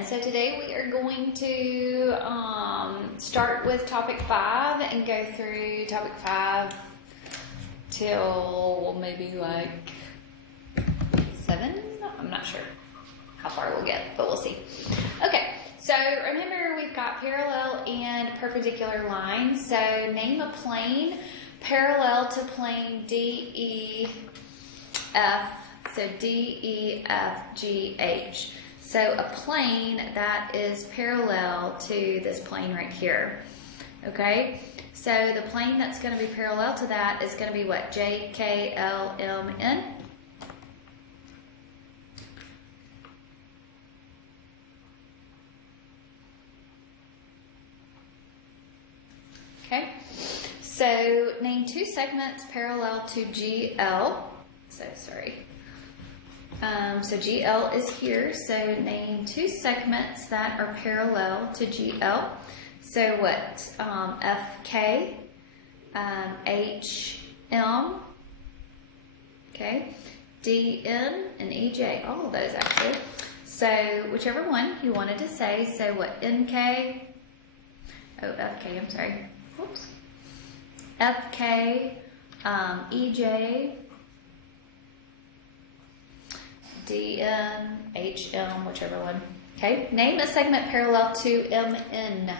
everyone. So today we are going to start with topic 5 and go through topic 5 till maybe like 7. I'm not sure how far we'll get, but we'll see. Okay, so remember we've got parallel and perpendicular lines. So name a plane parallel to plane DEF. So DEFGH. So a plane that is parallel to this plane right here. Okay, so the plane that's going to be parallel to that is going to be what? JKLMN. Okay, so name 2 segments parallel to GL. So GL is here, so name 2 segments that are parallel to GL. So what? FK, HM, okay, DN, and EJ, all of those actually. So whichever one you wanted to say, so what? NK, FK, I'm sorry, whoops, FK, EJ, DN, HM, whichever one. Okay, name a segment parallel to MN.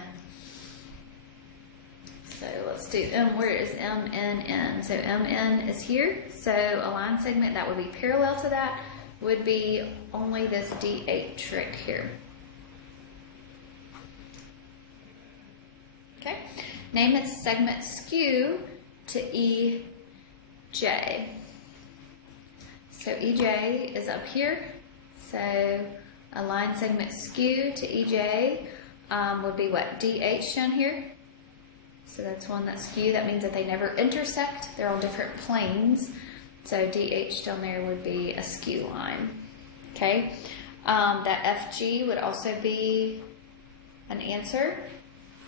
So let's do M. Where is MNN? So MN is here. So a line segment that would be parallel to that would be only this DH right here. Okay, name its segment skew to EJ. So EJ is up here. So a line segment skew to EJ would be what? DH down here. So that's one that's skew. That means that they never intersect. They're on different planes. So DH down there would be a skew line. Okay. That FG would also be an answer.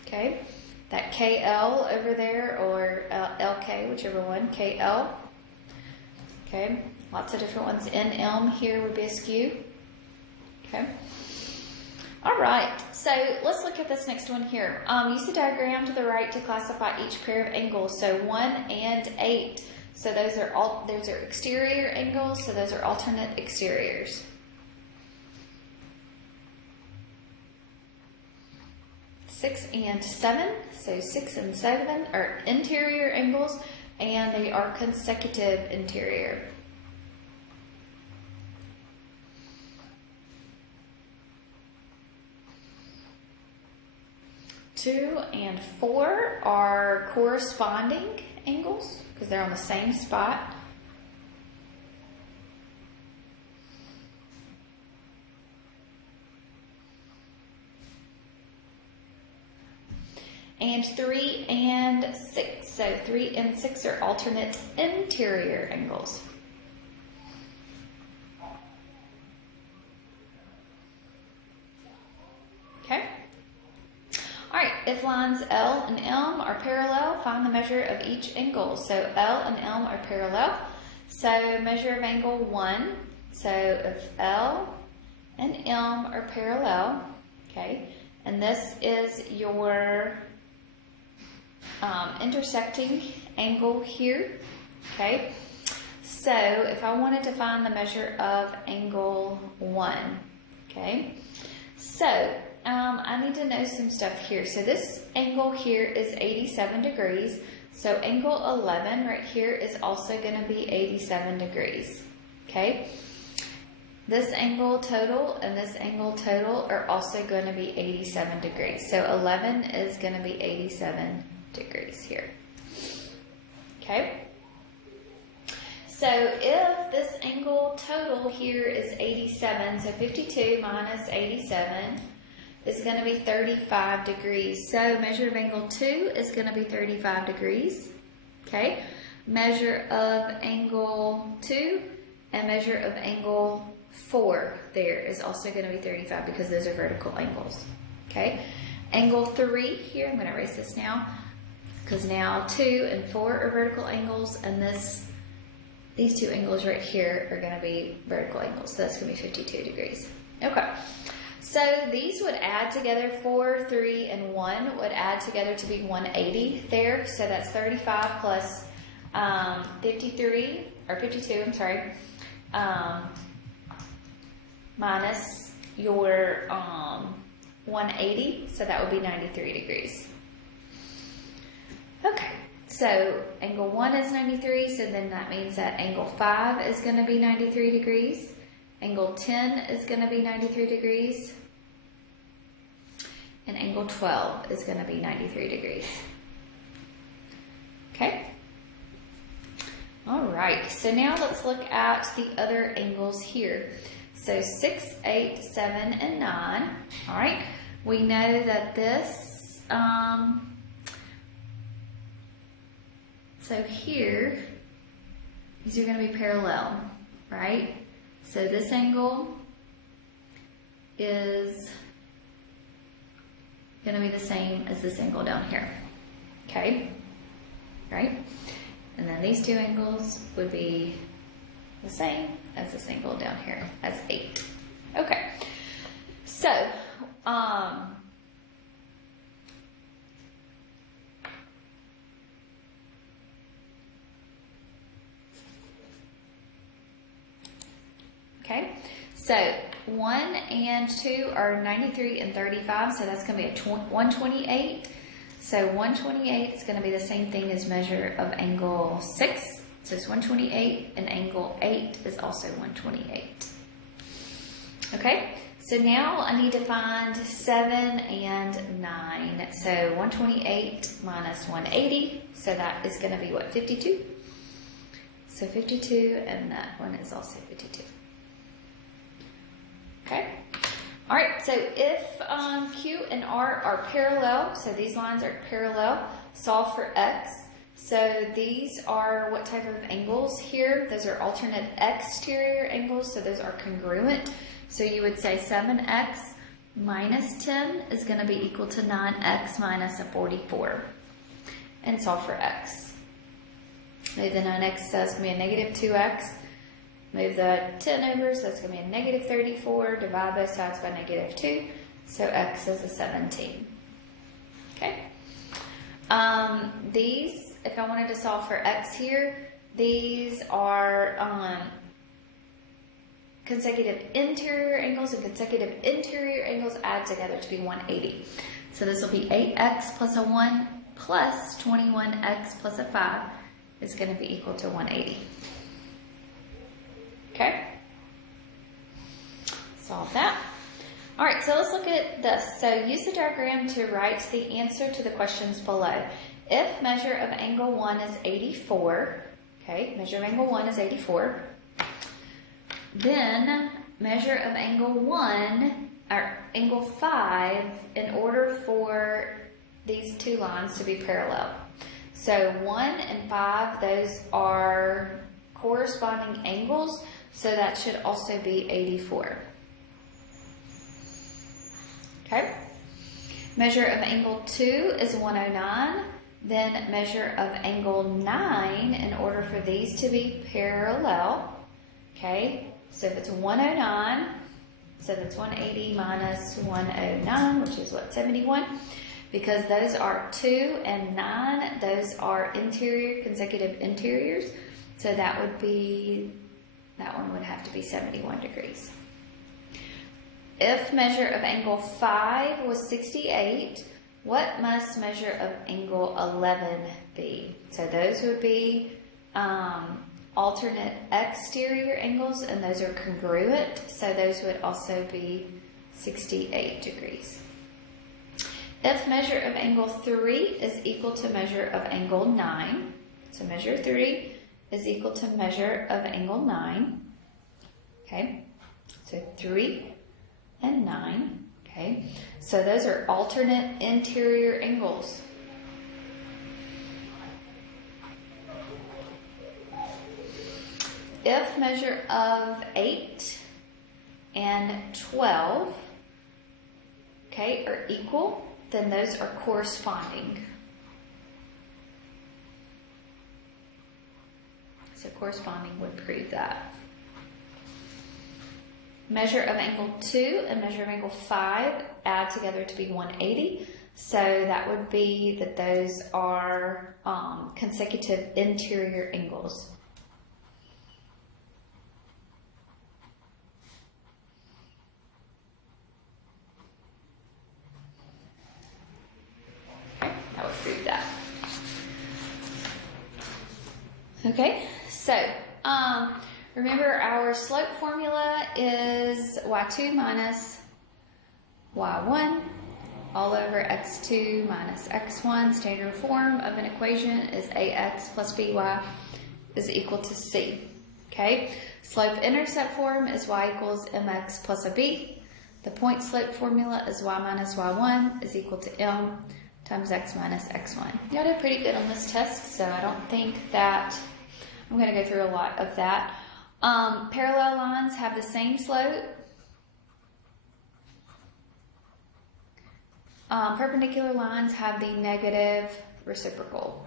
Okay. That KL over there, or LK, whichever one, KL. Okay. Lots of different ones. NM here would be a skew. Okay. All right. So let's look at this next one here. Use the diagram to the right to classify each pair of angles. So 1 and 8. So those are exterior angles. So those are alternate exteriors. 6 and 7. So 6 and 7 are interior angles, and they are consecutive interior. 2 and 4 are corresponding angles because they're on the same spot. And 3 and 6. So 3 and 6 are alternate interior angles. Okay. Alright, if lines L and M are parallel, find the measure of each angle. So L and M are parallel. So measure of angle 1. So if L and M are parallel, okay, and this is your intersecting angle here, okay. So if I wanted to find the measure of angle 1, okay, so I need to know some stuff here. So this angle here is 87 degrees. So angle 11 right here is also going to be 87 degrees. Okay. This angle total and this angle total are also going to be 87 degrees. So 11 is going to be 87 degrees here. Okay. So if this angle total here is 87, so 52 minus 87 is going to be 35 degrees. So measure of angle 2 is going to be 35 degrees. Okay. Measure of angle 2 and measure of angle 4 there is also going to be 35 because those are vertical angles. Okay. Angle 3 here, I'm going to erase this now because now 2 and 4 are vertical angles, and these 2 angles right here are going to be vertical angles. So that's going to be 52 degrees. Okay. So these would add together, 4, 3, and 1 would add together to be 180 there. So that's 35 plus 53, or 52, I'm sorry, minus your 180, so that would be 93 degrees. Okay, so angle 1 is 93, so then that means that angle 5 is going to be 93 degrees. Angle 10 is going to be 93 degrees. And angle 12 is going to be 93 degrees. Okay? All right, so now let's look at the other angles here. So 6, 8, 7, and 9. All right, we know that this, so here, these are going to be parallel, right? So this angle is going to be the same as this angle down here, okay? Right? And then these two angles would be the same as this angle down here, as 8. Okay, so, okay, so 1 and 2 are 93 and 35, so that's going to be a 128. So 128 is going to be the same thing as measure of angle 6. So it's 128, and angle 8 is also 128. Okay, so now I need to find 7 and 9. So 128 minus 180, so that is going to be what, 52? So 52, and that one is also 52. Okay. All right, so if Q and R are parallel, so these lines are parallel, solve for X. So these are what type of angles here? Those are alternate exterior angles, so those are congruent. So you would say 7x minus 10 is going to be equal to 9x minus a 44. And solve for X. Move the 9x, so that's going to be a negative 2x. Move the 10 over, so that's going to be a negative 34. Divide both sides by negative 2. So X is a 17. Okay. These, if I wanted to solve for X here, these are consecutive interior angles, and consecutive interior angles add together to be 180. So this will be 8x plus a 1 plus 21x plus a 5 is going to be equal to 180. Okay, solve that. All right, so let's look at this. So use the diagram to write the answer to the questions below. If measure of angle 1 is 84, okay, measure of angle 1 is 84, then measure of angle 1, or angle 5, in order for these two lines to be parallel. So 1 and 5, those are corresponding angles, so that should also be 84. Okay. Measure of angle 2 is 109. Then measure of angle 9, in order for these to be parallel. Okay. So if it's 109, so that's 180 minus 109, which is what, 71? Because those are 2 and 9, those are interior, consecutive interiors. So that would be, that one would have to be 71 degrees. If measure of angle 5 was 68, what must measure of angle 11 be? So those would be alternate exterior angles, and those are congruent, so those would also be 68 degrees. If measure of angle 3 is equal to measure of angle 9, so measure 3 is equal to measure of angle 9, okay, so 3 and 9, okay, so those are alternate interior angles. If measure of 8 and 12, okay, are equal, then those are corresponding. So corresponding would prove that. Measure of angle 2 and measure of angle 5 add together to be 180. So that would be that those are consecutive interior angles. Okay, I would prove that. Okay, so remember our slope formula is y2 minus y1 all over x2 minus x1. Standard form of an equation is ax plus by is equal to c. Okay, slope-intercept form is y equals mx plus a b. The point slope formula is y minus y1 is equal to m times x minus x1. Y'all did pretty good on this test, so I don't think that I'm going to go through a lot of that. Parallel lines have the same slope. Perpendicular lines have the negative reciprocal.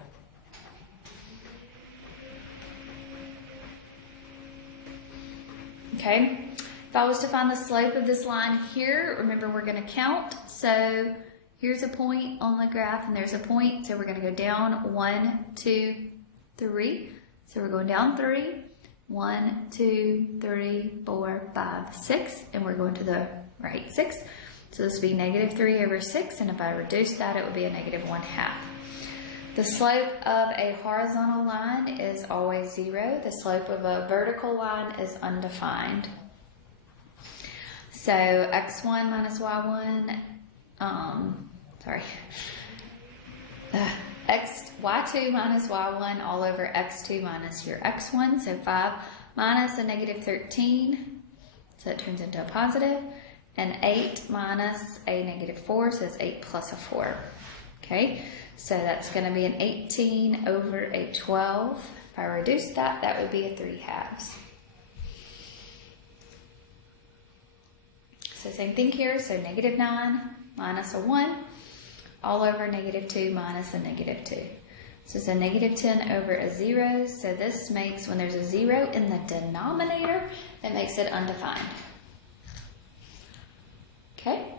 Okay, if I was to find the slope of this line here, remember we're going to count. So here's a point on the graph and there's a point. So we're going to go down 1, 2, 3. So we're going down 3. 1, 2, 3, 4, 5, 6. And we're going to the right 6. So this would be negative 3 over 6. And if I reduce that, it would be a negative 1/2. The slope of a horizontal line is always 0. The slope of a vertical line is undefined. So x1 minus y1, y2 minus y1 all over x2 minus your x1. So 5 minus a negative 13, so it turns into a positive, and 8 minus a negative 4, so it's 8 plus a 4. Okay, so that's going to be an 18 over a 12. If I reduce that, that would be a 3/2. So same thing here, so negative 9 minus a 1 all over negative 2 minus a negative 2. So it's a negative 10 over a 0. So this makes, when there's a 0 in the denominator, it makes it undefined. Okay.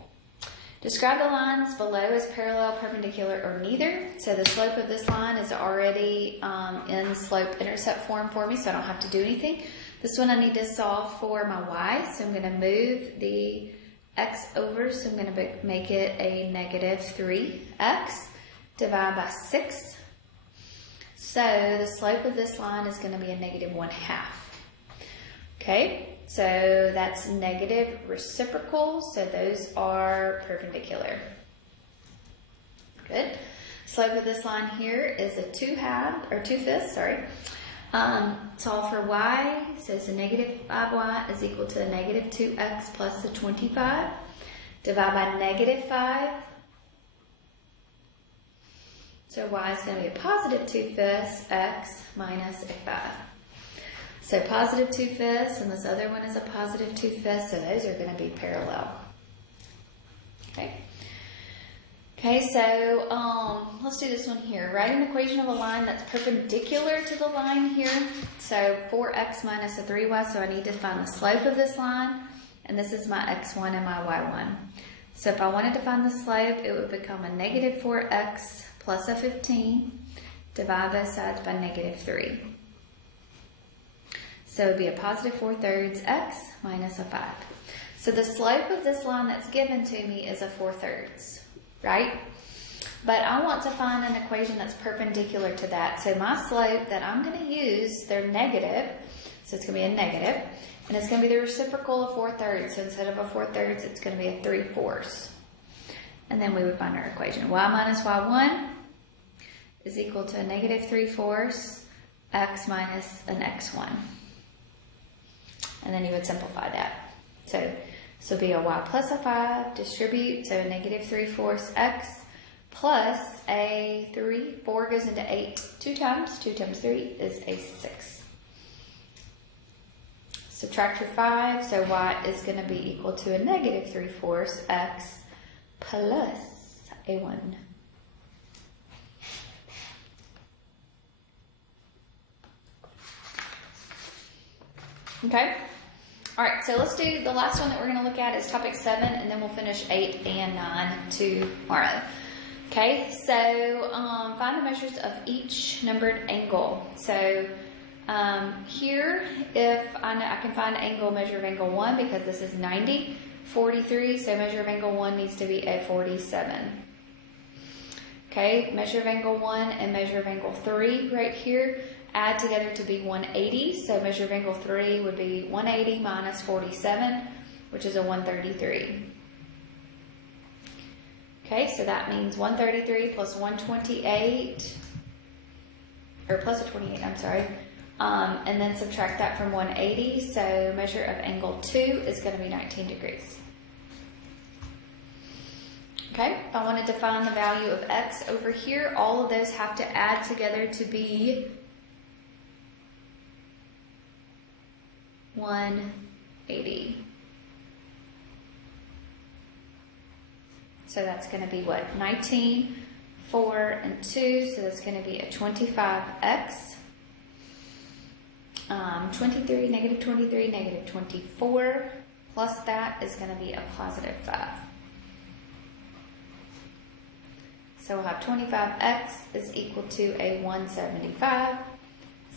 Describe the lines below as parallel, perpendicular, or neither. So the slope of this line is already in slope-intercept form for me, so I don't have to do anything. This one I need to solve for my y, so I'm going to move the x over, so I'm going to make it a negative 3x, divide by 6. So the slope of this line is going to be a negative 1/2. Okay, so that's negative reciprocal, so those are perpendicular. Good. Slope of this line here is a 2/5, sorry. Solve for y, so it's a negative 5y is equal to a negative 2x plus the 25. Divide by negative 5. So y is going to be a positive 2/5 x minus a 5. So positive 2/5, and this other one is a positive 2/5, so those are going to be parallel. Okay. Okay, so let's do this one here. Write an equation of a line that's perpendicular to the line here. So 4x minus a 3y, so I need to find the slope of this line, and this is my x1 and my y1. So if I wanted to find the slope, it would become a negative 4x plus a 15, divide both sides by negative 3. So it would be a positive 4/3 x minus a 5. So the slope of this line that's given to me is a 4/3, right? But I want to find an equation that's perpendicular to that. So my slope that I'm going to use, they're negative, so it's going to be a negative, and it's going to be the reciprocal of 4/3. So instead of a 4/3, it's going to be a 3/4. And then we would find our equation. Y minus y1 is equal to a negative 3/4 x minus an x1. And then you would simplify that. So this will be a y plus a 5, distribute, so a negative 3/4 x plus a 3. 4 goes into 8 2 times. 2 times 3 is a 6. Subtract your 5, so y is going to be equal to a negative 3/4 x plus a 1. Okay, All right, so let's do the last one that we're going to look at is topic 7, and then we'll finish 8 and 9 tomorrow. Okay, so find the measures of each numbered angle. So here, if I know, I can find measure of angle 1 because this is 90, 43, so measure of angle 1 needs to be a 47. Okay, measure of angle 1 and measure of angle 3 right here add together to be 180, so measure of angle 3 would be 180 minus 47, which is a 133. Okay, so that means 133 plus 128, or plus a 28, I'm sorry, and then subtract that from 180, so measure of angle 2 is going to be 19 degrees. Okay, if I wanted to find the value of x over here, all of those have to add together to be 180. So that's going to be what? 19, 4, and 2. So that's going to be a 25x. 23, negative 23, negative 24. Plus that is going to be a positive 5. So we'll have 25x is equal to a 175.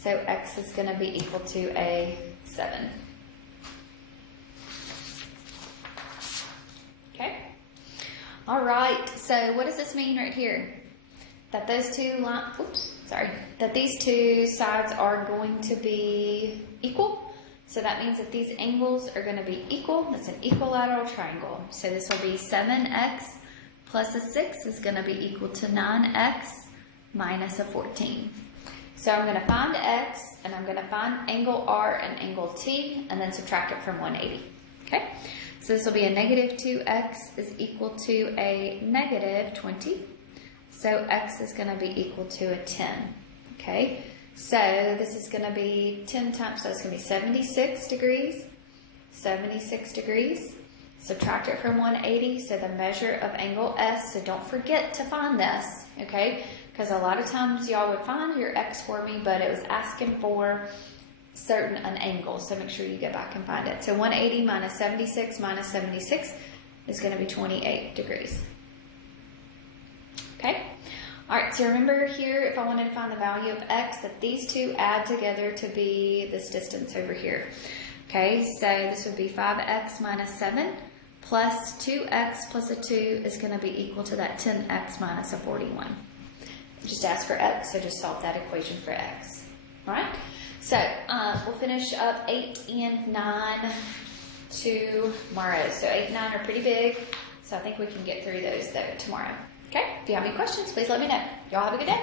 So x is going to be equal to a 7. Okay. All right. So what does this mean right here? That those two that these two sides are going to be equal. So that means that these angles are going to be equal. That's an equilateral triangle. So this will be 7x plus a 6 is going to be equal to 9x minus a 14. So I'm going to find x, and I'm going to find angle R and angle T, and then subtract it from 180. Okay? So this will be a negative 2x is equal to a negative 20. So x is going to be equal to a 10. Okay? So this is going to be 10 times, so it's going to be 76 degrees. 76 degrees. Subtract it from 180, so the measure of angle S, so don't forget to find this, okay? Because a lot of times y'all would find your X for me, but it was asking for an angle, so make sure you go back and find it. So 180 minus 76 is going to be 28 degrees. Okay? All right, so remember here, if I wanted to find the value of X, that these two add together to be this distance over here. Okay, so this would be 5x minus 7 plus 2x plus a 2 is going to be equal to that 10x minus a 41. Just ask for x, so just solve that equation for x. All right, so we'll finish up 8 and 9 tomorrow. So 8 and 9 are pretty big, so I think we can get through those though tomorrow. Okay, if you have any questions, please let me know. Y'all have a good day.